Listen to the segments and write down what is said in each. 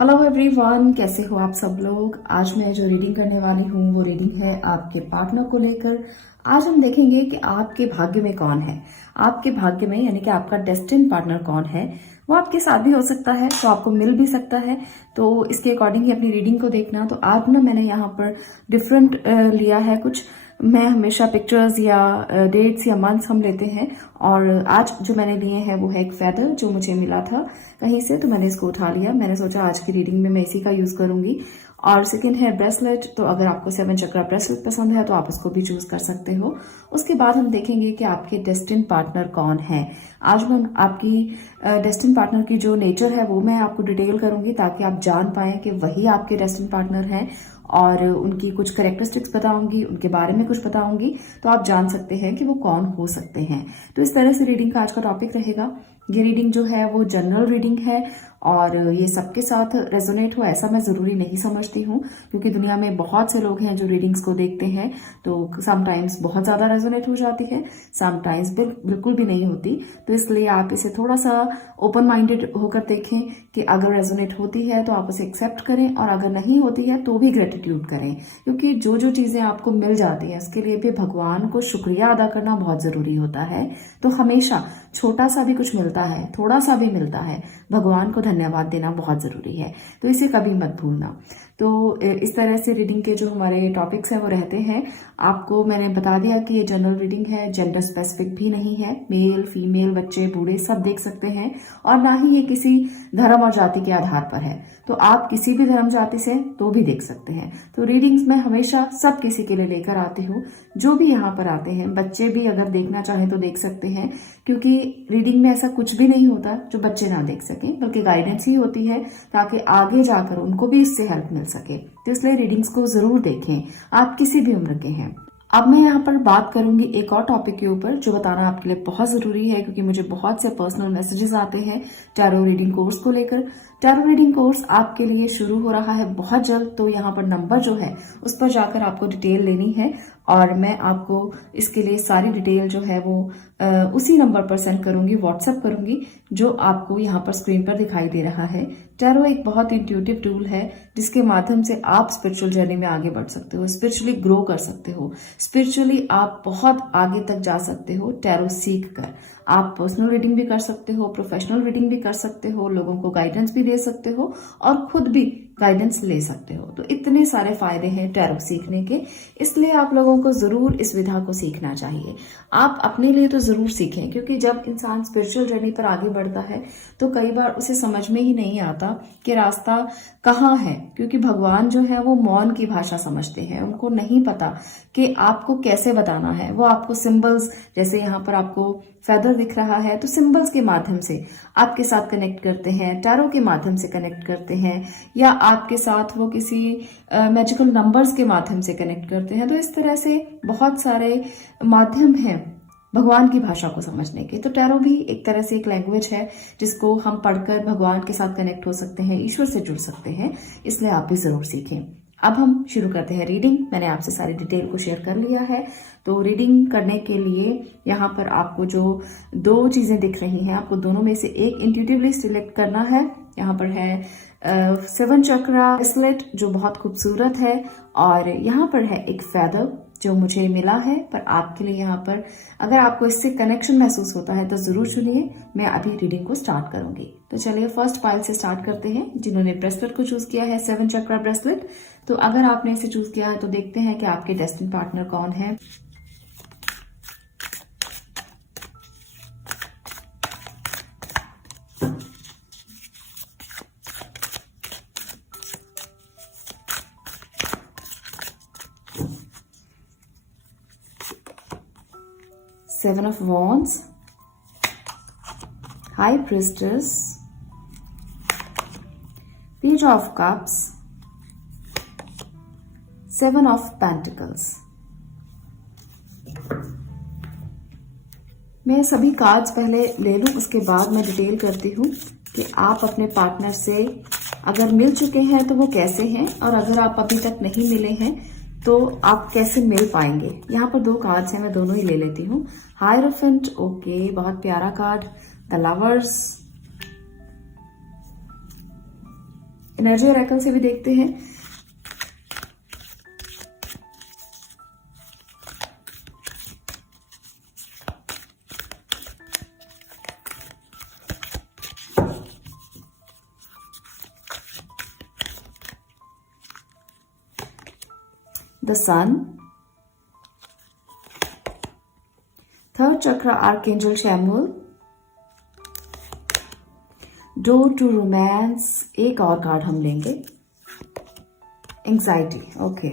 Hello everyone, कैसे हो आप सब लोग। आज मैं जो रीडिंग करने वाली हूँ वो रीडिंग है आपके पार्टनर को लेकर। आज हम देखेंगे कि आपके भाग्य में कौन है। आपके भाग्य में यानी कि आपका डेस्टिन पार्टनर कौन है। वो आपके साथ भी हो सकता है, तो आपको मिल भी सकता है, तो इसके अकॉर्डिंग ही अपनी रीडिंग को देखना। तो आज ना मैंने यहाँ पर डिफरेंट लिया है कुछ। मैं हमेशा पिक्चर्स या डेट्स या मंथ्स हम लेते हैं, और आज जो मैंने लिए हैं वो है एक फेदर जो मुझे मिला था कहीं से, तो मैंने इसको उठा लिया। मैंने सोचा आज की रीडिंग में मैं इसी का यूज करूंगी। और सेकंड है ब्रेसलेट, तो अगर आपको 7 चक्रा ब्रेसलेट पसंद है तो आप उसको भी चूज कर सकते हो। उसके बाद हम देखेंगे कि आपके डेस्टिन पार्टनर कौन है। आज मैं आपकी डेस्टिन पार्टनर की जो नेचर है वो मैं आपको डिटेल करूंगी, ताकि आप जान पाएं कि वही आपके डेस्टिन पार्टनर हैं, और उनकी कुछ करेक्टरिस्टिक्स बताऊंगी, उनके बारे में कुछ बताऊंगी, तो आप जान सकते हैं कि वो कौन हो सकते हैं। तो इस तरह से रीडिंग का आज का टॉपिक रहेगा। ये रीडिंग जो है वो जनरल रीडिंग है, और ये सबके साथ रेजोनेट हो ऐसा मैं जरूरी नहीं समझती हूँ, क्योंकि दुनिया में बहुत से लोग हैं जो रीडिंग्स को देखते हैं, तो समटाइम्स बहुत ज्यादा रेजोनेट हो जाती है, समटाइम्स बिल्कुल भी नहीं होती। तो इसलिए आप इसे थोड़ा सा ओपन माइंडेड होकर देखें कि अगर रेजोनेट होती है तो आप उसे एक्सेप्ट करें, और अगर नहीं होती है तो भी ग्रेटिट्यूड करें, क्योंकि जो जो चीजें आपको मिल जाती है उसके लिए भी भगवान को शुक्रिया अदा करना बहुत जरूरी होता है। तो हमेशा छोटा सा भी कुछ मिलता है, थोड़ा सा भी मिलता है, भगवान को धन्यवाद देना बहुत जरूरी है, तो इसे कभी मत भूलना। तो इस तरह से रीडिंग के जो हमारे टॉपिक्स हैं वो रहते हैं। आपको मैंने बता दिया कि ये जनरल रीडिंग है, जेंडर स्पेसिफिक भी नहीं है, मेल फीमेल बच्चे बूढ़े सब देख सकते हैं, और ना ही ये किसी धर्म और जाति के आधार पर है, तो आप किसी भी धर्म जाति से तो भी देख सकते हैं। तो रीडिंग्स मैं हमेशा सब किसी के लिए लेकर आती हूँ, जो भी यहाँ पर आते हैं, बच्चे भी अगर देखना चाहें तो देख सकते हैं, क्योंकि रीडिंग में ऐसा कुछ भी नहीं होता जो बच्चे ना देख सकें, बल्कि गाइडेंस ही होती है ताकि आगे जाकर उनको भी इससे हेल्प मिल सके। तो इसलिए रीडिंग्स को जरूर देखें, आप किसी भी उम्र के हैं। अब मैं यहाँ पर बात करूंगी एक और टॉपिक के ऊपर जो बताना आपके लिए बहुत जरूरी है, क्योंकि मुझे बहुत से पर्सनल मैसेजेस आते हैं टैरो रीडिंग कोर्स को लेकर। टैरो रीडिंग कोर्स आपके लिए शुरू हो रहा है बहुत जल्द, तो यहाँ पर नंबर जो है उस पर जाकर आपको डिटेल लेनी है, और मैं आपको इसके लिए सारी डिटेल जो है वो उसी नंबर पर सेंड करूंगी, व्हाट्सएप करूंगी, जो आपको यहाँ पर स्क्रीन पर दिखाई दे रहा है। टैरो एक बहुत इंट्यूटिव टूल है जिसके माध्यम से आप स्पिरिचुअल जर्नी में आगे बढ़ सकते हो, स्पिरिचुअली ग्रो कर सकते हो, स्पिरिचुअली आप बहुत आगे तक जा सकते हो। टैरो सीख कर आप पर्सनल रीडिंग भी कर सकते हो, प्रोफेशनल रीडिंग भी कर सकते हो, लोगों को गाइडेंस भी दे सकते हो, और खुद भी गाइडेंस ले सकते हो। तो इतने सारे फायदे हैं टैरो सीखने के, इसलिए आप लोगों को जरूर इस विधा को सीखना चाहिए। आप अपने लिए तो जरूर सीखें, क्योंकि जब इंसान स्पिरिचुअल जर्नी पर आगे बढ़ता है तो कई बार उसे समझ में ही नहीं आता कि रास्ता कहाँ है, क्योंकि भगवान जो है वो मौन की भाषा समझते हैं, उनको नहीं पता कि आपको कैसे बताना है। वो आपको सिंबल्स, जैसे यहाँ पर आपको फेदर दिख रहा है, तो सिंबल्स के माध्यम से आपके साथ कनेक्ट करते हैं, टैरो के माध्यम से कनेक्ट करते हैं, या आपके साथ वो किसी मैजिकल नंबर्स के माध्यम से कनेक्ट करते हैं। तो इस तरह से बहुत सारे माध्यम हैं भगवान की भाषा को समझने के। तो टैरो भी एक तरह से एक लैंग्वेज है जिसको हम पढ़कर भगवान के साथ कनेक्ट हो सकते हैं, ईश्वर से जुड़ सकते हैं, इसलिए आप भी जरूर सीखें। अब हम शुरू करते हैं रीडिंग। मैंने आपसे सारी डिटेल को शेयर कर लिया है। तो रीडिंग करने के लिए यहाँ पर आपको जो दो चीजें दिख रही हैं, आपको दोनों में से एक इंट्यूटिवली सिलेक्ट करना है। यहाँ पर है 7 चक्रा ब्रेसलेट जो बहुत खूबसूरत है, और यहाँ पर है एक फेदर जो मुझे मिला है, पर आपके लिए यहाँ पर अगर आपको इससे कनेक्शन महसूस होता है तो जरूर सुनिए। मैं अभी रीडिंग को स्टार्ट करूंगी। तो चलिए फर्स्ट पाइल से स्टार्ट करते हैं, जिन्होंने ब्रेसलेट को चूज किया है 7 चक्रा ब्रेसलेट। तो अगर आपने इसे चूज किया है तो देखते हैं कि आपके डेस्टिनी पार्टनर कौन है। Seven of Wands, High Priestess, Page of Cups, 7 of Pentacles। मैं सभी कार्ड्स पहले ले लूं, उसके बाद मैं डिटेल करती हूँ कि आप अपने पार्टनर से अगर मिल चुके हैं तो वो कैसे हैं, और अगर आप अभी तक नहीं मिले हैं तो आप कैसे मिल पाएंगे। यहाँ पर 2 कार्ड्स हैं, मैं दोनों ही ले लेती हूँ। हायरोफेंट, ओके, बहुत प्यारा card. The lovers, energy oracle से भी देखते हैं। The sun, third chakra archangel Chamuel, door to romance, एक और कार्ड हम लेंगे, एंग्जाइटी। ओके,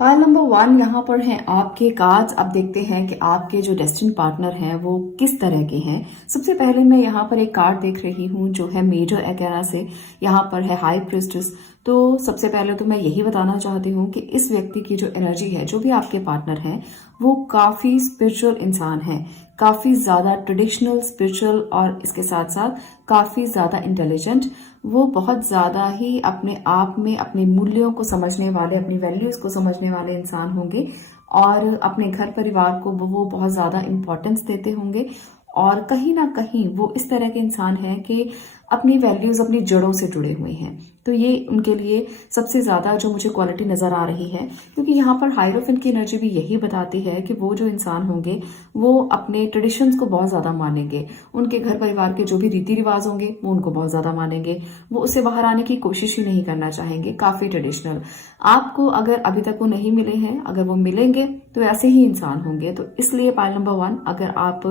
पाइल नंबर 1 यहाँ पर है आपके कार्ड्स। अब देखते हैं कि आपके जो डेस्टिनी पार्टनर हैं वो किस तरह के हैं। सबसे पहले मैं यहाँ पर एक कार्ड देख रही हूँ जो है मेजर अर्काना से, यहाँ पर है हाई प्रीस्टेस। तो सबसे पहले तो मैं यही बताना चाहती हूँ कि इस व्यक्ति की जो एनर्जी है, जो भी आपके पार्टनर हैं, वो काफी स्पिरिचुअल इंसान है, काफी ज्यादा ट्रेडिशनल स्पिरिचुअल, और इसके साथ साथ काफी ज्यादा इंटेलिजेंट। वो बहुत ज्यादा ही अपने आप में अपने मूल्यों को समझने वाले, अपनी वैल्यूज को समझने वाले इंसान होंगे, और अपने घर परिवार को वो बहुत ज्यादा इंपॉर्टेंस देते होंगे। और कहीं ना कहीं वो इस तरह के इंसान हैं कि अपनी वैल्यूज, अपनी जड़ों से जुड़े हुए हैं। तो ये उनके लिए सबसे ज्यादा जो मुझे क्वालिटी नजर आ रही है, क्योंकि यहाँ पर हाइरोफेंट की एनर्जी भी यही बताती है कि वो जो इंसान होंगे वो अपने ट्रेडिशंस को बहुत ज्यादा मानेंगे, उनके घर परिवार के जो भी रीति रिवाज होंगे वो उनको बहुत ज्यादा मानेंगे, वो उससे बाहर आने की कोशिश ही नहीं करना चाहेंगे, काफी ट्रेडिशनल। आपको अगर अभी तक वो नहीं मिले हैं, अगर वो मिलेंगे तो ऐसे ही इंसान होंगे। तो इसलिए पाइल नंबर 1, अगर आप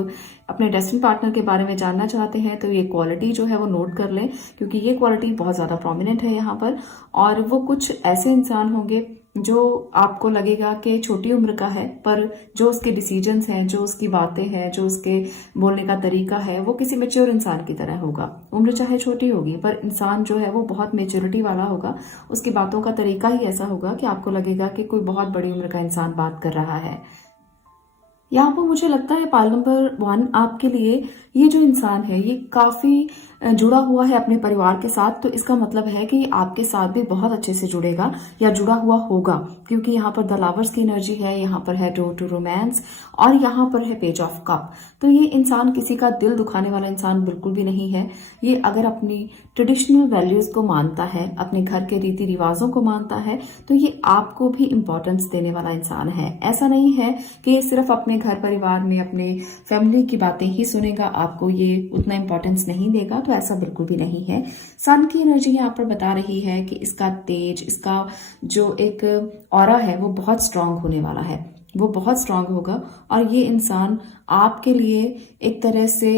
अपने डेस्टिनी पार्टनर के बारे में जानना चाहते हैं तो ये क्वालिटी जो है वो नोट कर लें, क्योंकि ये क्वालिटी बहुत ज्यादा प्रोमिनेंट है यहाँ पर। और वो कुछ ऐसे इंसान होंगे जो आपको लगेगा कि छोटी उम्र का है, पर जो उसके डिसीजंस हैं, जो उसकी बातें हैं, जो उसके बोलने का तरीका है, वो किसी मैच्योर इंसान की तरह होगा। उम्र चाहे छोटी होगी पर इंसान जो है वो बहुत मैच्योरिटी वाला होगा। उसकी बातों का तरीका ही ऐसा होगा कि आपको लगेगा कि कोई बहुत बड़ी उम्र का इंसान बात कर रहा है। यहाँ पर मुझे लगता है पाइल नंबर 1 आपके लिए ये जो इंसान है ये काफी जुड़ा हुआ है अपने परिवार के साथ। तो इसका मतलब है कि आपके साथ भी बहुत अच्छे से जुड़ेगा या जुड़ा हुआ होगा, क्योंकि यहाँ पर द लवर्स की एनर्जी है, यहाँ पर है डोर टू रोमांस, और यहाँ पर है पेज ऑफ कप। तो ये इंसान किसी का दिल दुखाने वाला इंसान बिल्कुल भी नहीं है। ये अगर अपनी ट्रेडिशनल वैल्यूज को मानता है, अपने घर के रीति रिवाजों को मानता है, तो ये आपको भी इम्पोर्टेंस देने वाला इंसान है। ऐसा नहीं है कि ये सिर्फ अपने घर परिवार में अपने फैमिली की बातें ही सुनेगा, आपको ये उतना इम्पोर्टेंस नहीं देगा, तो ऐसा बिल्कुल भी नहीं है। सन की एनर्जी यहाँ पर बता रही है कि इसका तेज, इसका जो एक ऑरा है वो बहुत स्ट्रांग होने वाला है, वो बहुत स्ट्रांग होगा। और ये इंसान आपके लिए एक तरह से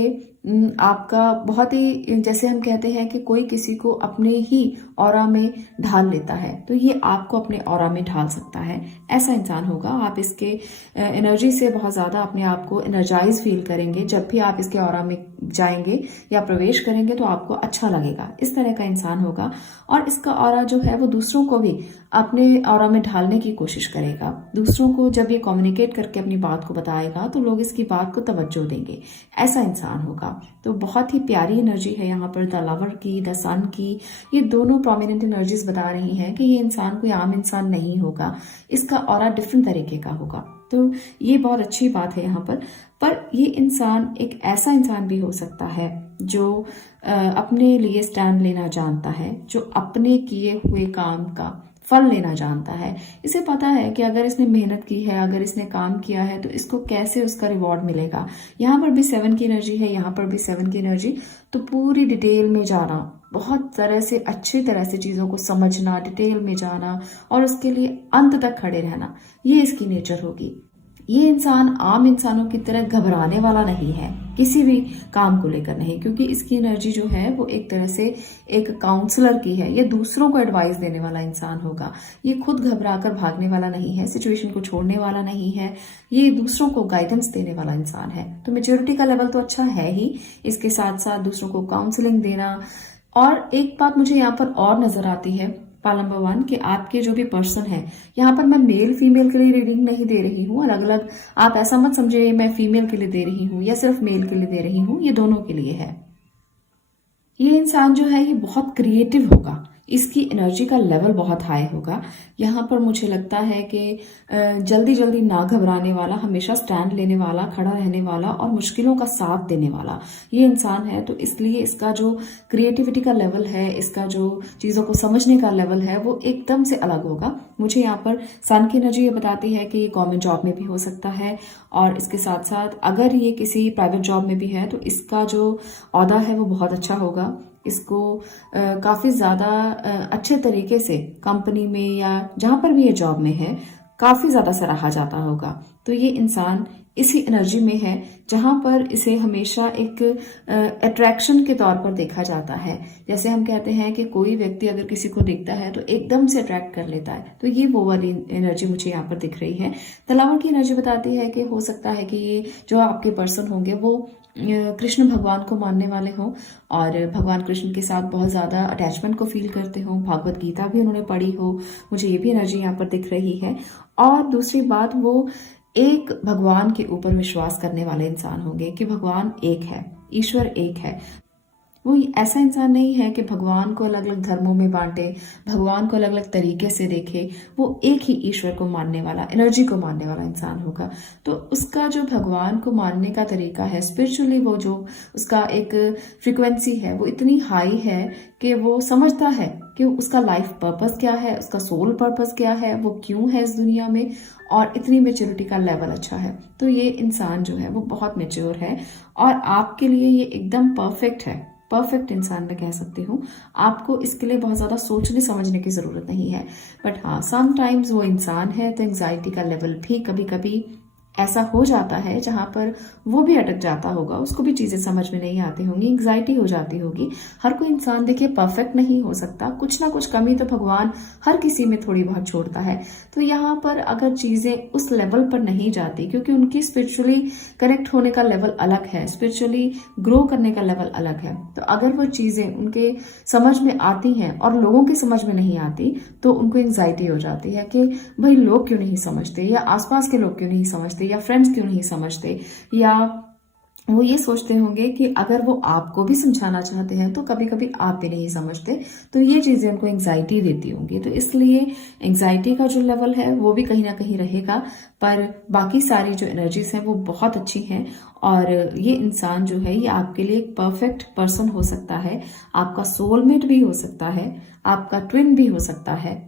आपका बहुत ही, जैसे हम कहते हैं कि कोई किसी को अपने ही ऑरा में ढाल लेता है, तो ये आपको अपने ऑरा में ढाल सकता है, ऐसा इंसान होगा। आप इसके एनर्जी से बहुत ज्यादा अपने आप को एनर्जाइज फील करेंगे। जब भी आप इसके ऑरा में जाएंगे या प्रवेश करेंगे तो आपको अच्छा लगेगा, इस तरह का इंसान होगा। और इसका ऑरा जो है वो दूसरों को भी अपने ऑरा में ढालने की कोशिश करेगा। दूसरों को जब ये कम्युनिकेट करके अपनी बात को बताएगा तो लोग इसकी बात को तवज्जो देंगे, ऐसा इंसान होगा। तो बहुत ही प्यारी एनर्जी है यहाँ पर द लवर की, द सन की। ये दोनों प्रोमिनेंट एनर्जीज बता रही हैं कि ये इंसान कोई आम इंसान नहीं होगा, इसका ऑरा डिफरेंट तरीके का होगा। तो ये बहुत अच्छी बात है यहाँ पर ये इंसान एक ऐसा इंसान भी हो सकता है जो अपने लिए स्टैंड लेना जानता है, जो अपने किए हुए काम का फल लेना जानता है। इसे पता है कि अगर इसने मेहनत की है, अगर इसने काम किया है, तो इसको कैसे उसका रिवॉर्ड मिलेगा। यहाँ पर भी 7 की एनर्जी है, यहाँ पर भी 7 की एनर्जी। तो पूरी डिटेल में जाना, बहुत तरह से अच्छी तरह से चीजों को समझना, डिटेल में जाना और उसके लिए अंत तक खड़े रहना, ये इसकी नेचर होगी। ये इंसान आम इंसानों की तरह घबराने वाला नहीं है, किसी भी काम को लेकर नहीं, क्योंकि इसकी एनर्जी जो है वो एक तरह से एक काउंसलर की है। ये दूसरों को एडवाइस देने वाला इंसान होगा। ये खुद घबराकर भागने वाला नहीं है, सिचुएशन को छोड़ने वाला नहीं है। ये दूसरों को गाइडेंस देने वाला इंसान है। तो मेच्योरिटी का लेवल तो अच्छा है ही, इसके साथ साथ दूसरों को काउंसलिंग देना। और एक बात मुझे यहाँ पर और नजर आती है पाइल नंबर 1 कि आपके जो भी पर्सन है, यहाँ पर मैं मेल फीमेल के लिए रीडिंग नहीं दे रही हूँ, अलग अलग। आप ऐसा मत समझे मैं फीमेल के लिए दे रही हूँ या सिर्फ मेल के लिए दे रही हूँ, ये दोनों के लिए है। ये इंसान जो है ये बहुत क्रिएटिव होगा, इसकी एनर्जी का लेवल बहुत हाई होगा। यहाँ पर मुझे लगता है कि जल्दी जल्दी ना घबराने वाला, हमेशा स्टैंड लेने वाला, खड़ा रहने वाला और मुश्किलों का साथ देने वाला ये इंसान है। तो इसलिए इसका जो क्रिएटिविटी का लेवल है, इसका जो चीज़ों को समझने का लेवल है, वो एकदम से अलग होगा। मुझे यहाँ पर सन की एनर्जी ये बताती है कि ये गवर्नमेंट जॉब में भी हो सकता है, और इसके साथ साथ अगर ये किसी प्राइवेट जॉब में भी है तो इसका जो ओहदा है वो बहुत अच्छा होगा। इसको काफ़ी ज़्यादा अच्छे तरीके से कंपनी में या जहाँ पर भी ये जॉब में है काफ़ी ज़्यादा सराहा जाता होगा। तो ये इंसान इसी एनर्जी में है जहाँ पर इसे हमेशा एक अट्रैक्शन के तौर पर देखा जाता है। जैसे हम कहते हैं कि कोई व्यक्ति अगर किसी को देखता है तो एकदम से अट्रैक्ट कर लेता है, तो ये वो वाली एनर्जी मुझे यहाँ पर दिख रही है। तलावर की एनर्जी बताती है कि हो सकता है कि ये जो आपके पर्सन होंगे वो कृष्ण भगवान को मानने वाले हों और भगवान कृष्ण के साथ बहुत ज़्यादा अटैचमेंट को फील करते हों, भागवत गीता भी उन्होंने पढ़ी हो, मुझे ये भी एनर्जी यहाँ पर दिख रही है। और दूसरी बात, वो एक भगवान के ऊपर विश्वास करने वाले इंसान होंगे कि भगवान एक है, ईश्वर एक है। वो ऐसा इंसान नहीं है कि भगवान को अलग अलग धर्मों में बांटे, भगवान को अलग अलग तरीके से देखे। वो एक ही ईश्वर को मानने वाला, एनर्जी को मानने वाला इंसान होगा। तो उसका जो भगवान को मानने का तरीका है स्पिरिचुअली, वो जो उसका एक फ्रीक्वेंसी है वो इतनी हाई है कि वो समझता है कि उसका लाइफ पर्पस क्या है, उसका सोल पर्पस क्या है, वो क्यों है इस दुनिया में, और इतनी मेच्योरिटी का लेवल अच्छा है। तो ये इंसान जो है वो बहुत मेच्योर है और आपके लिए ये एकदम परफेक्ट है, परफेक्ट इंसान मैं कह सकती हूँ। आपको इसके लिए बहुत ज़्यादा सोचने समझने की ज़रूरत नहीं है। बट हाँ, समटाइम्स वो इंसान है तो एंग्जाइटी का लेवल भी कभी कभी ऐसा हो जाता है जहाँ पर वो भी अटक जाता होगा, उसको भी चीज़ें समझ में नहीं आती होंगी, एंग्जाइटी हो जाती होगी। हर कोई इंसान देखिए परफेक्ट नहीं हो सकता, कुछ ना कुछ कमी तो भगवान हर किसी में थोड़ी बहुत छोड़ता है। तो यहाँ पर अगर चीज़ें उस लेवल पर नहीं जाती, क्योंकि उनकी स्पिरिचुअली करेक्ट होने का लेवल अलग है, स्पिरिचुअली ग्रो करने का लेवल अलग है, तो अगर वो चीज़ें उनके समझ में आती हैं और लोगों के समझ में नहीं आती तो उनको एंग्जाइटी हो जाती है कि भाई लोग क्यों नहीं समझते, या आसपास के लोग क्यों नहीं समझते, या फ्रेंड्स क्यों नहीं समझते, या वो ये सोचते होंगे कि अगर वो आपको भी समझाना चाहते हैं तो कभी कभी आप भी नहीं समझते। तो ये चीज़ें उनको एंग्जाइटी देती होंगी। तो इसलिए एंग्जाइटी का जो लेवल है वो भी कहीं ना कहीं रहेगा, पर बाकी सारी जो एनर्जीज हैं वो बहुत अच्छी हैं। और ये इंसान जो है ये आपके लिए एक परफेक्ट पर्सन हो सकता है, आपका सोलमेट भी हो सकता है, आपका ट्विन भी हो सकता है।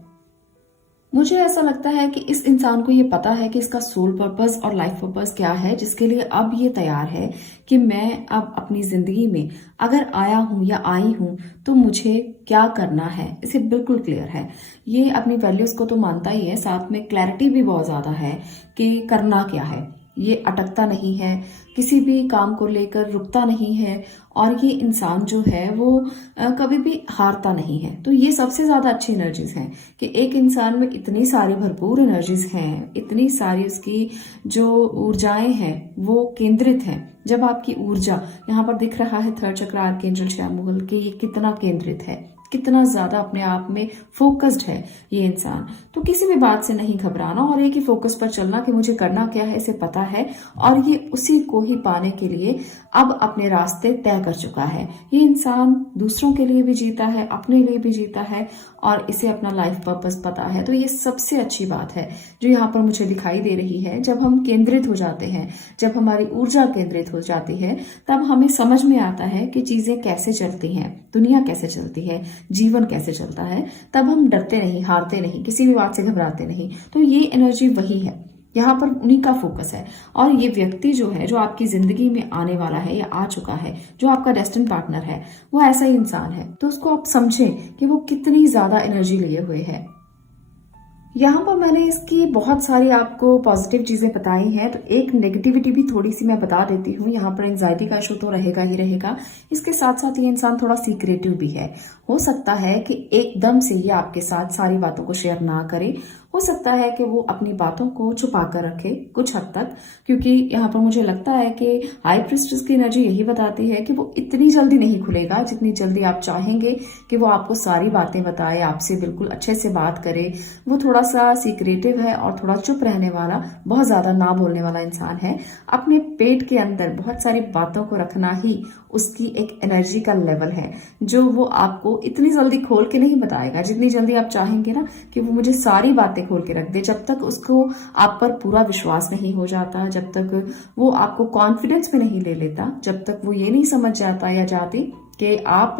मुझे ऐसा लगता है कि इस इंसान को ये पता है कि इसका सोल पर्पस और लाइफ पर्पस क्या है, जिसके लिए अब ये तैयार है कि मैं अब अपनी जिंदगी में अगर आया हूं या आई हूं तो मुझे क्या करना है, इसे बिल्कुल क्लियर है। ये अपनी वैल्यूज को तो मानता ही है, साथ में क्लैरिटी भी बहुत ज्यादा है कि करना क्या है। ये अटकता नहीं है, किसी भी काम को लेकर रुकता नहीं है, और ये इंसान जो है वो कभी भी हारता नहीं है। तो ये सबसे ज्यादा अच्छी एनर्जीज हैं कि एक इंसान में इतनी सारी भरपूर एनर्जीज हैं, इतनी सारी उसकी जो ऊर्जाएं हैं वो केंद्रित हैं। जब आपकी ऊर्जा यहाँ पर दिख रहा है थर्ड चक्र आर्कएंजल श्यामुगल के, ये कितना केंद्रित है, कितना ज्यादा अपने आप में फोकस्ड है ये इंसान। तो किसी भी बात से नहीं घबराना और एक ही फोकस पर चलना कि मुझे करना क्या है, इसे पता है और ये उसी को ही पाने के लिए अब अपने रास्ते तय कर चुका है। ये इंसान दूसरों के लिए भी जीता है, अपने लिए भी जीता है, और इसे अपना लाइफ पर्पस पता है। तो ये सबसे अच्छी बात है जो यहाँ पर मुझे दिखाई दे रही है। जब हम केंद्रित हो जाते हैं, जब हमारी ऊर्जा केंद्रित हो जाती है, तब हमें समझ में आता है कि चीजें कैसे चलती हैं, दुनिया कैसे चलती है, जीवन कैसे चलता है। तब हम डरते नहीं, हारते नहीं, किसी भी बात से घबराते नहीं। तो ये एनर्जी वही है, यहाँ पर उन्हीं का फोकस है। और ये व्यक्ति जो है, जो आपकी जिंदगी में आने वाला है या आ चुका है, जो आपका डेस्टिन पार्टनर है, वो ऐसा ही इंसान है। तो उसको आप समझें कि वो कितनी ज्यादा एनर्जी लिए हुए है। यहाँ पर मैंने इसकी बहुत सारी आपको पॉजिटिव चीजें बताई हैं, तो एक नेगेटिविटी भी थोड़ी सी मैं बता देती हूँ। यहाँ पर एंजाइटी का इशू तो रहेगा ही रहेगा, इसके साथ साथ ये इंसान थोड़ा सीक्रेटिव भी है। हो सकता है कि एकदम से ये आपके साथ सारी बातों को शेयर ना करे, हो सकता है कि वो अपनी बातों को छुपा कर रखे कुछ हद तक, क्योंकि यहाँ पर मुझे लगता है कि हाई प्रीस्टेस की एनर्जी यही बताती है कि वो इतनी जल्दी नहीं खुलेगा जितनी जल्दी आप चाहेंगे कि वो आपको सारी बातें बताए, आपसे बिल्कुल अच्छे से बात करे। वो थोड़ा सा सीक्रेटिव है और थोड़ा चुप रहने वाला, बहुत ज्यादा ना बोलने वाला इंसान है। अपने पेट के अंदर बहुत सारी बातों को रखना ही उसकी एक एनर्जी का लेवल है, जो वो आपको इतनी जल्दी खोल के नहीं बताएगा जितनी जल्दी आप चाहेंगे ना कि वो मुझे सारी बातें खोल के रख दे। जब तक उसको आप पर पूरा विश्वास नहीं हो जाता, जब तक वो आपको कॉन्फिडेंस में नहीं ले लेता, जब तक वो ये नहीं समझ जाता या जाती कि आप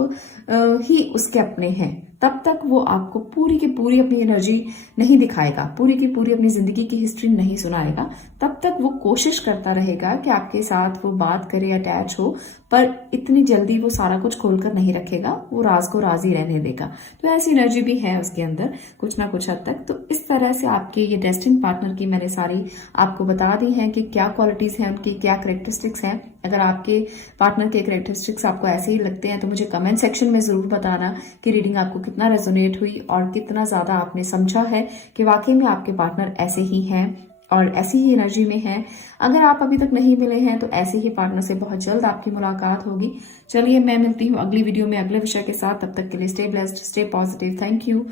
ही उसके अपने हैं, तब तक वो आपको पूरी की पूरी अपनी एनर्जी नहीं दिखाएगा, पूरी की पूरी अपनी जिंदगी की हिस्ट्री नहीं सुनाएगा। तब तक वो कोशिश करता रहेगा कि आपके साथ वो बात करे, अटैच हो, पर इतनी जल्दी वो सारा कुछ खोलकर नहीं रखेगा, वो राज को राज ही रहने देगा। तो ऐसी एनर्जी भी है उसके अंदर कुछ ना कुछ हद तक। तो इस तरह से आपके ये डेस्टिन्ड पार्टनर की मैंने सारी आपको बता दी हैं कि क्या क्वालिटीज हैं उनकी, क्या कैरेक्टरिस्टिक्स हैं। अगर आपके पार्टनर के कैरेक्टरिस्टिक्स आपको ऐसे ही लगते हैं तो मुझे कमेंट सेक्शन में जरूर बताना कि रीडिंग आपको कितना रेजोनेट हुई और कितना ज्यादा आपने समझा है कि वाकई में आपके पार्टनर ऐसे ही हैं और ऐसी ही एनर्जी में हैं। अगर आप अभी तक नहीं मिले हैं तो ऐसे ही पार्टनर से बहुत जल्द आपकी मुलाकात होगी। चलिए, मैं मिलती हूँ अगली वीडियो में अगले विषय के साथ। तब तक के लिए stay blessed, stay positive. Thank you.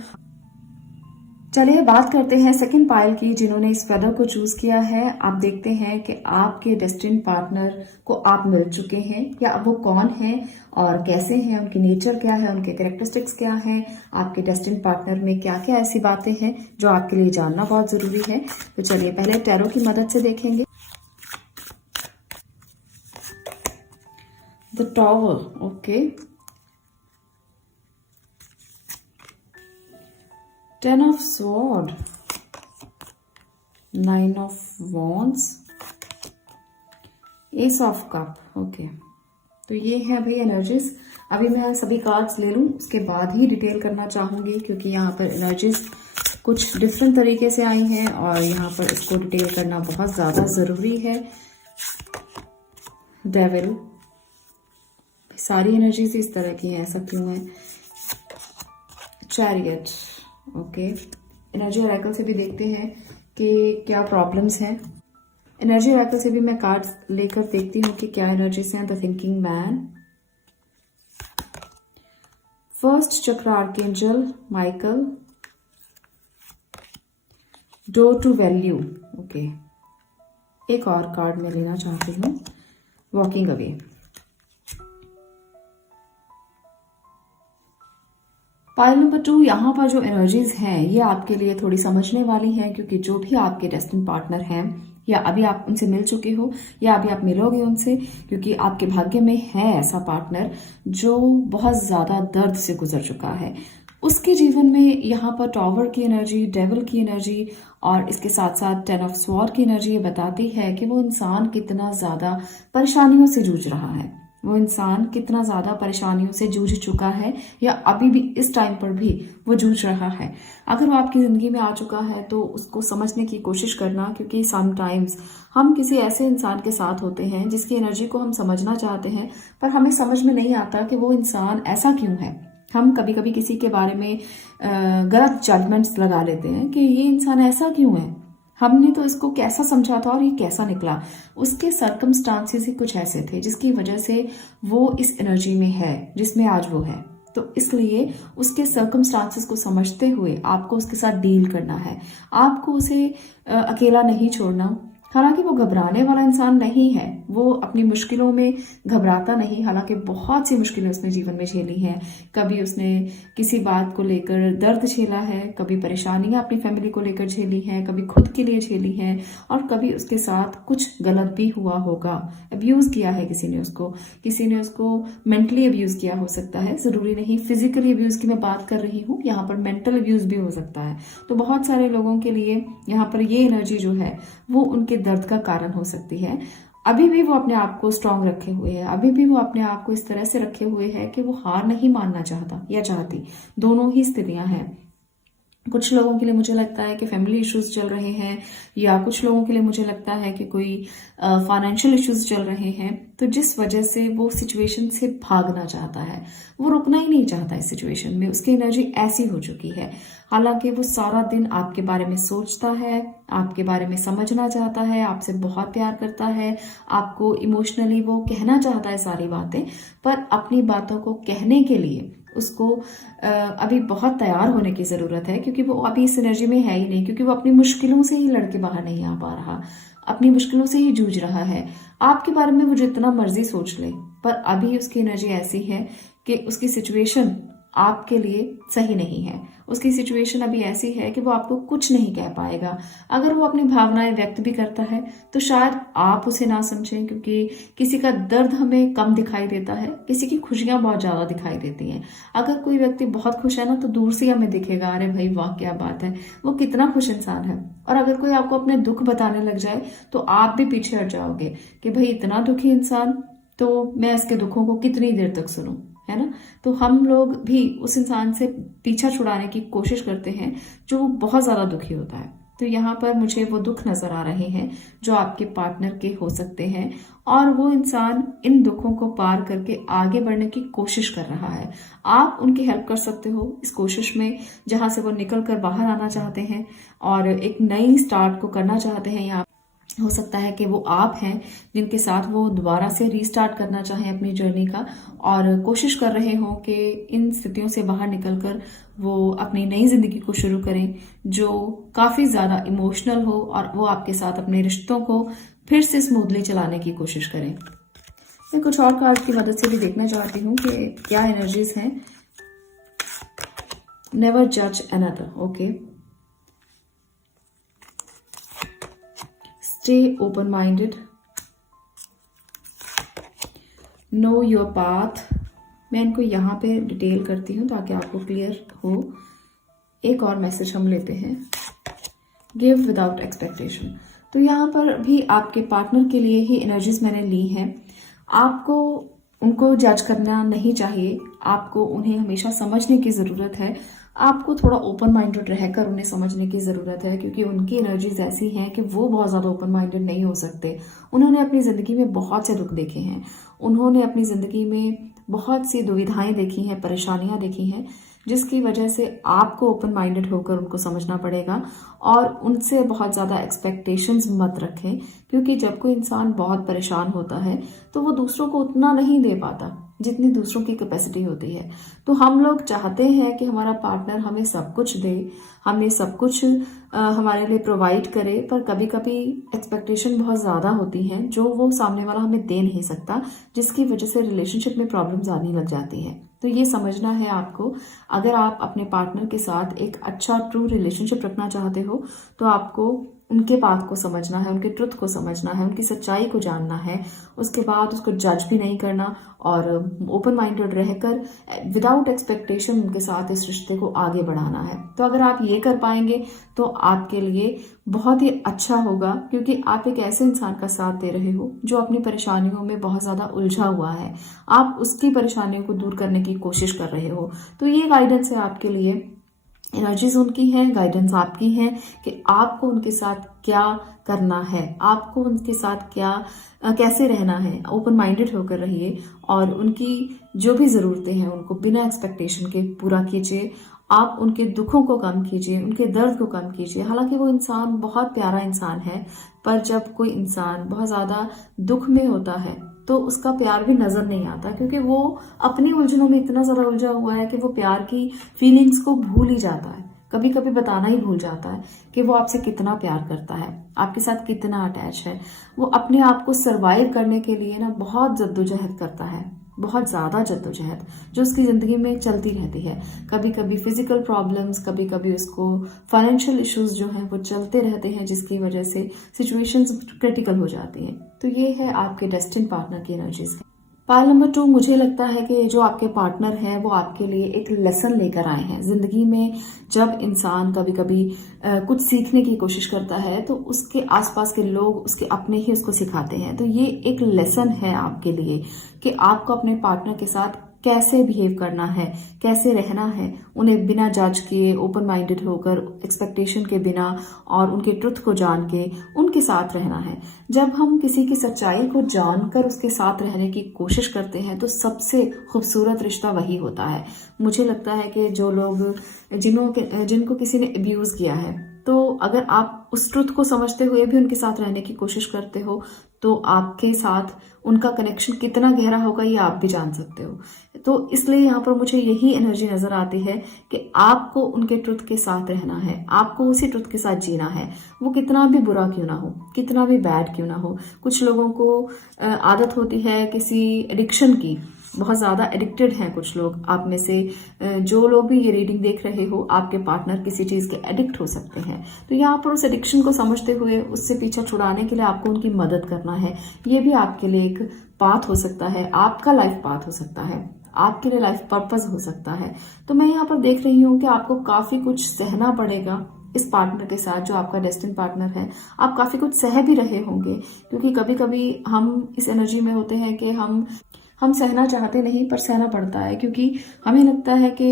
चलिए बात करते हैं सेकंड पाइल की, जिन्होंने इस फेदर को चूज किया है। आप देखते हैं कि आपके डेस्टिन्ड पार्टनर को आप मिल चुके हैं, या वो कौन है और कैसे हैं, उनकी नेचर क्या है, उनके कैरेक्टरिस्टिक्स क्या हैं, आपके डेस्टिन्ड पार्टनर में क्या क्या ऐसी बातें हैं जो आपके लिए जानना बहुत जरूरी है। तो चलिए पहले टैरो की मदद से देखेंगे। The tower, okay. 10 of sword, 9 of wands, ace of cup, okay. तो ये है भाई एनर्जीज। अभी मैं सभी कार्ड्स ले लूं, उसके बाद ही डिटेल करना चाहूंगी, क्योंकि यहाँ पर एनर्जीज कुछ डिफरेंट तरीके से आई हैं और यहाँ पर इसको डिटेल करना बहुत ज्यादा जरूरी है। डेविल, सारी एनर्जीज इस तरह की हैं, ऐसा क्यों है। Chariot, okay. एनर्जी ऑरेकल से भी देखते हैं कि क्या प्रॉब्लम्स हैं। एनर्जी ऑरेकल से भी मैं कार्ड्स लेकर देखती हूँ कि क्या एनर्जीज हैं। The thinking man, first chakra archangel Michael, door to value, okay. एक और कार्ड मैं लेना चाहती हूँ, वॉकिंग अवे। पाइल नंबर 2, यहाँ पर जो एनर्जीज हैं ये आपके लिए थोड़ी समझने वाली हैं, क्योंकि जो भी आपके डेस्टिन्ड पार्टनर हैं, या अभी आप उनसे मिल चुके हो या अभी आप मिलोगे उनसे, क्योंकि आपके भाग्य में है ऐसा पार्टनर जो बहुत ज्यादा दर्द से गुजर चुका है। उसके जीवन में यहाँ पर टॉवर की एनर्जी, डेविल की एनर्जी और इसके साथ साथ 10 ऑफ स्वॉर्ड की एनर्जी ये बताती है कि वो इंसान कितना ज्यादा परेशानियों से जूझ रहा है, वो इंसान कितना ज्यादा परेशानियों से जूझ चुका है, या अभी भी इस टाइम पर भी वो जूझ रहा है। अगर वो आपकी जिंदगी में आ चुका है तो उसको समझने की कोशिश करना, क्योंकि समटाइम्स हम किसी ऐसे इंसान के साथ होते हैं जिसकी एनर्जी को हम समझना चाहते हैं, पर हमें समझ में नहीं आता कि वो इंसान ऐसा क्यों है। हम कभी कभी किसी के बारे में गलत जजमेंट्स लगा लेते हैं कि ये इंसान ऐसा क्यों है, हमने तो इसको कैसा समझा था और ये कैसा निकला। उसके सर्कमस्टांसेस ही कुछ ऐसे थे जिसकी वजह से वो इस एनर्जी में है जिसमें आज वो है। तो इसलिए उसके सर्कमस्टांसेस को समझते हुए आपको उसके साथ डील करना है, आपको उसे अकेला नहीं छोड़ना। हालांकि वो घबराने वाला इंसान नहीं है, वो अपनी मुश्किलों में घबराता नहीं। हालांकि बहुत सी मुश्किलें उसने जीवन में झेली हैं, कभी उसने किसी बात को लेकर दर्द झेला है, कभी परेशानियां अपनी फैमिली को लेकर झेली हैं, कभी खुद के लिए झेली हैं, और कभी उसके साथ कुछ गलत भी हुआ होगा। अब्यूज किया है किसी ने उसको मेंटली अब्यूज किया हो सकता है, जरूरी नहीं फिजिकली अब्यूज की मैं बात कर रही हूँ, यहाँ पर मेंटल अब्यूज भी हो सकता है। तो बहुत सारे लोगों के लिए यहाँ पर ये एनर्जी जो है वो उनके दर्द का कारण हो सकती है। अभी भी वो अपने आप को स्ट्रांग रखे हुए है, अभी भी वो अपने आप को इस तरह से रखे हुए है कि वो हार नहीं मानना चाहता या चाहती, दोनों ही स्थितियां हैं। कुछ लोगों के लिए मुझे लगता है कि फैमिली इश्यूज चल रहे हैं, या कुछ लोगों के लिए मुझे लगता है कि कोई फाइनेंशियल इश्यूज चल रहे हैं, तो जिस वजह से वो सिचुएशन से भागना चाहता है, वो रुकना ही नहीं चाहता इस सिचुएशन में। उसकी एनर्जी ऐसी हो चुकी है, हालांकि वो सारा दिन आपके बारे में सोचता है, आपके बारे में समझना चाहता है, आपसे बहुत प्यार करता है, आपको इमोशनली वो कहना चाहता है सारी बातें, पर अपनी बातों को कहने के लिए उसको अभी बहुत तैयार होने की ज़रूरत है, क्योंकि वो अभी इस एनर्जी में है ही नहीं, क्योंकि वो अपनी मुश्किलों से ही लड़के बाहर नहीं आ पा रहा, अपनी मुश्किलों से ही जूझ रहा है। आपके बारे में वो जितना मर्जी सोच ले, पर अभी उसकी एनर्जी ऐसी है कि उसकी सिचुएशन आपके लिए सही नहीं है। उसकी सिचुएशन अभी ऐसी है कि वो आपको कुछ नहीं कह पाएगा। अगर वो अपनी भावनाएं व्यक्त भी करता है तो शायद आप उसे ना समझें, क्योंकि किसी का दर्द हमें कम दिखाई देता है, किसी की खुशियां बहुत ज्यादा दिखाई देती हैं। अगर कोई व्यक्ति बहुत खुश है ना, तो दूर से हमें दिखेगा, अरे भाई वाह क्या बात है, वो कितना खुश इंसान है। और अगर कोई आपको अपने दुख बताने लग जाए तो आप भी पीछे हट जाओगे कि भाई इतना दुखी इंसान, तो मैं इसके दुखों को कितनी देर तक सुनूं, है ना। तो हम लोग भी उस इंसान से पीछा छुड़ाने की कोशिश करते हैं जो बहुत ज्यादा दुखी होता है। तो यहाँ पर मुझे वो दुख नजर आ रहे हैं जो आपके पार्टनर के हो सकते हैं, और वो इंसान इन दुखों को पार करके आगे बढ़ने की कोशिश कर रहा है। आप उनकी हेल्प कर सकते हो इस कोशिश में, जहां से वो निकल कर बाहर आना चाहते हैं और एक नई स्टार्ट को करना चाहते हैं। या हो सकता है कि वो आप हैं जिनके साथ वो दोबारा से रीस्टार्ट करना चाहें अपनी जर्नी का, और कोशिश कर रहे हो कि इन स्थितियों से बाहर निकलकर वो अपनी नई जिंदगी को शुरू करें जो काफी ज्यादा इमोशनल हो, और वो आपके साथ अपने रिश्तों को फिर से स्मूथली चलाने की कोशिश करें। मैं कुछ और कार्ड की मदद से भी देखना चाहती हूँ कि क्या एनर्जीज हैं। नेवर जज another, okay. Stay open-minded. Know your path. मैं इनको यहाँ पे डिटेल करती हूँ ताकि आपको क्लियर हो। एक और मैसेज हम लेते हैं, गिव विदाउट एक्सपेक्टेशन। तो यहाँ पर भी आपके पार्टनर के लिए ही एनर्जीज मैंने ली हैं। आपको उनको जज करना नहीं चाहिए, आपको उन्हें हमेशा समझने की ज़रूरत है। आपको थोड़ा ओपन माइंडेड रहकर उन्हें समझने की ज़रूरत है, क्योंकि उनकी एनर्जीज ऐसी हैं कि वो बहुत ज़्यादा ओपन माइंडेड नहीं हो सकते। उन्होंने अपनी ज़िंदगी में बहुत से दुख देखे हैं, उन्होंने अपनी ज़िंदगी में बहुत सी दुविधाएं देखी हैं, परेशानियां देखी हैं, जिसकी वजह से आपको ओपन माइंडेड होकर उनको समझना पड़ेगा। और उनसे बहुत ज़्यादा एक्सपेक्टेशंस मत रखें, क्योंकि जब कोई इंसान बहुत परेशान होता है तो वो दूसरों को उतना नहीं दे पाता जितनी दूसरों की कैपेसिटी होती है। तो हम लोग चाहते हैं कि हमारा पार्टनर हमें सब कुछ दे, हमें सब कुछ हमारे लिए प्रोवाइड करे, पर कभी कभी एक्सपेक्टेशन बहुत ज़्यादा होती हैं जो वो सामने वाला हमें दे नहीं सकता, जिसकी वजह से रिलेशनशिप में प्रॉब्लम्स आने लग जाती हैं। तो ये समझना है आपको, अगर आप अपने पार्टनर के साथ एक अच्छा ट्रू रिलेशनशिप रखना चाहते हो तो आपको उनके बात को समझना है, उनके ट्रुथ को समझना है, उनकी सच्चाई को जानना है। उसके बाद उसको जज भी नहीं करना और ओपन माइंडेड रहकर विदाउट एक्सपेक्टेशन उनके साथ इस रिश्ते को आगे बढ़ाना है। तो अगर आप ये कर पाएंगे तो आपके लिए बहुत ही अच्छा होगा, क्योंकि आप एक ऐसे इंसान का साथ दे रहे हो जो अपनी परेशानियों में बहुत ज़्यादा उलझा हुआ है। आप उसकी परेशानियों को दूर करने की कोशिश कर रहे हो। तो ये गाइडेंस है आपके लिए, एनर्जीज उनकी है, गाइडेंस आपकी है कि आपको उनके साथ क्या करना है, आपको उनके साथ क्या कैसे रहना है। ओपन माइंडेड होकर रहिए और उनकी जो भी ज़रूरतें हैं उनको बिना एक्सपेक्टेशन के पूरा कीजिए। आप उनके दुखों को कम कीजिए, उनके दर्द को कम कीजिए। हालांकि वो इंसान बहुत प्यारा इंसान है, पर जब कोई इंसान बहुत ज़्यादा दुख में होता है तो उसका प्यार भी नजर नहीं आता, क्योंकि वो अपनी उलझनों में इतना ज़्यादा उलझा हुआ है कि वो प्यार की फीलिंग्स को भूल ही जाता है। कभी कभी बताना ही भूल जाता है कि वो आपसे कितना प्यार करता है, आपके साथ कितना अटैच है। वो अपने आप को सरवाइव करने के लिए ना बहुत जद्दोजहद करता है, बहुत ज़्यादा जद्दोजहद जो उसकी ज़िंदगी में चलती रहती है। कभी कभी फिजिकल प्रॉब्लम्स, कभी कभी उसको फाइनेंशियल इश्यूज जो हैं वो चलते रहते हैं, जिसकी वजह से सिचुएशंस क्रिटिकल हो जाती हैं। तो ये है आपके डेस्टिन्ड पार्टनर की एनर्जीज। पाइल नंबर 2, मुझे लगता है कि जो आपके पार्टनर हैं वो आपके लिए एक लेसन लेकर आए हैं जिंदगी में। जब इंसान कभी कभी कुछ सीखने की कोशिश करता है तो उसके आसपास के लोग उसके अपने ही उसको सिखाते हैं। तो ये एक लेसन है आपके लिए कि आपको अपने पार्टनर के साथ कैसे बिहेव करना है, कैसे रहना है, उन्हें बिना जज किए ओपन माइंडेड होकर, एक्सपेक्टेशन के बिना और उनके ट्रुथ को जान के उनके साथ रहना है। जब हम किसी की सच्चाई को जानकर उसके साथ रहने की कोशिश करते हैं तो सबसे खूबसूरत रिश्ता वही होता है। मुझे लगता है कि जो लोग जिनको किसी ने अब्यूज किया है, तो अगर आप उस ट्रुथ को समझते हुए भी उनके साथ रहने की कोशिश करते हो तो आपके साथ उनका कनेक्शन कितना गहरा होगा ये आप भी जान सकते हो। तो इसलिए यहाँ पर मुझे यही एनर्जी नजर आती है कि आपको उनके ट्रुथ के साथ रहना है, आपको उसी ट्रुथ के साथ जीना है, वो कितना भी बुरा क्यों ना हो, कितना भी बैड क्यों ना हो। कुछ लोगों को आदत होती है किसी एडिक्शन की, बहुत ज़्यादा एडिक्टेड हैं कुछ लोग। आप में से जो लोग भी ये रीडिंग देख रहे हो, आपके पार्टनर किसी चीज़ के एडिक्ट हो सकते हैं। तो यहाँ पर उस एडिक्शन को समझते हुए उससे पीछा छुड़ाने के लिए आपको उनकी मदद करना है। ये भी आपके लिए एक पाथ हो सकता है, आपका लाइफ पाथ हो सकता है, आपके लिए लाइफ पर्पस हो सकता है। तो मैं यहाँ पर देख रही हूँ कि आपको काफ़ी कुछ सहना पड़ेगा इस पार्टनर के साथ, जो आपका डेस्टिन पार्टनर है। आप काफ़ी कुछ सह भी रहे होंगे, क्योंकि कभी कभी हम इस एनर्जी में होते हैं कि हम सहना चाहते नहीं पर सहना पड़ता है, क्योंकि हमें लगता है कि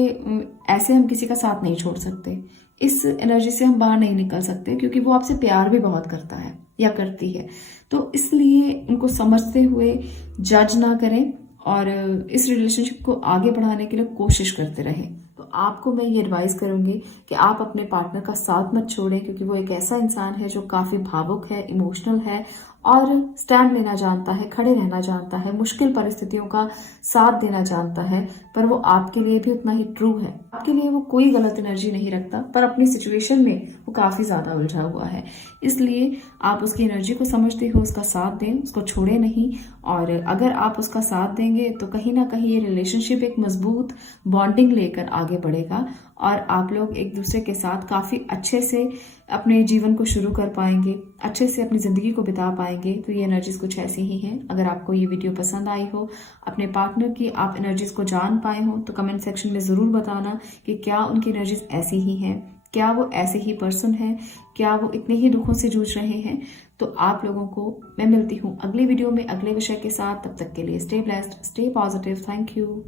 ऐसे हम किसी का साथ नहीं छोड़ सकते, इस एनर्जी से हम बाहर नहीं निकल सकते, क्योंकि वो आपसे प्यार भी बहुत करता है या करती है। तो इसलिए उनको समझते हुए जज ना करें और इस रिलेशनशिप को आगे बढ़ाने के लिए कोशिश करते रहें। तो आपको मैं ये एडवाइस करूंगी कि आप अपने पार्टनर का साथ मत छोड़ें, क्योंकि वो एक ऐसा इंसान है जो काफ़ी भावुक है, इमोशनल है और स्टैंड लेना जानता है, खड़े रहना जानता है, मुश्किल परिस्थितियों का साथ देना जानता है। पर वो आपके लिए भी उतना ही ट्रू है। आपके लिए वो कोई गलत एनर्जी नहीं रखता, पर अपनी सिचुएशन में वो काफ़ी ज़्यादा उलझा हुआ है। इसलिए आप उसकी एनर्जी को समझते हो, उसका साथ दें, उसको छोड़े नहीं। और अगर आप उसका साथ देंगे तो कहीं ना कहीं ये रिलेशनशिप एक मजबूत बॉन्डिंग लेकर आगे बढ़ेगा और आप लोग एक दूसरे के साथ काफ़ी अच्छे से अपने जीवन को शुरू कर पाएंगे, अच्छे से अपनी ज़िंदगी को बिता पाएंगे। तो ये एनर्जीज कुछ ऐसी ही हैं। अगर आपको ये वीडियो पसंद आई हो, अपने पार्टनर की आप एनर्जीज को जान पाए हो, तो कमेंट सेक्शन में ज़रूर बताना कि क्या उनकी एनर्जीज ऐसी ही हैं, क्या वो ऐसे ही पर्सन है, क्या वो इतने ही दुखों से जूझ रहे हैं। तो आप लोगों को मैं मिलती हूँ अगले वीडियो में अगले विषय के साथ। तब तक के लिए stay blessed, stay positive. Thank you.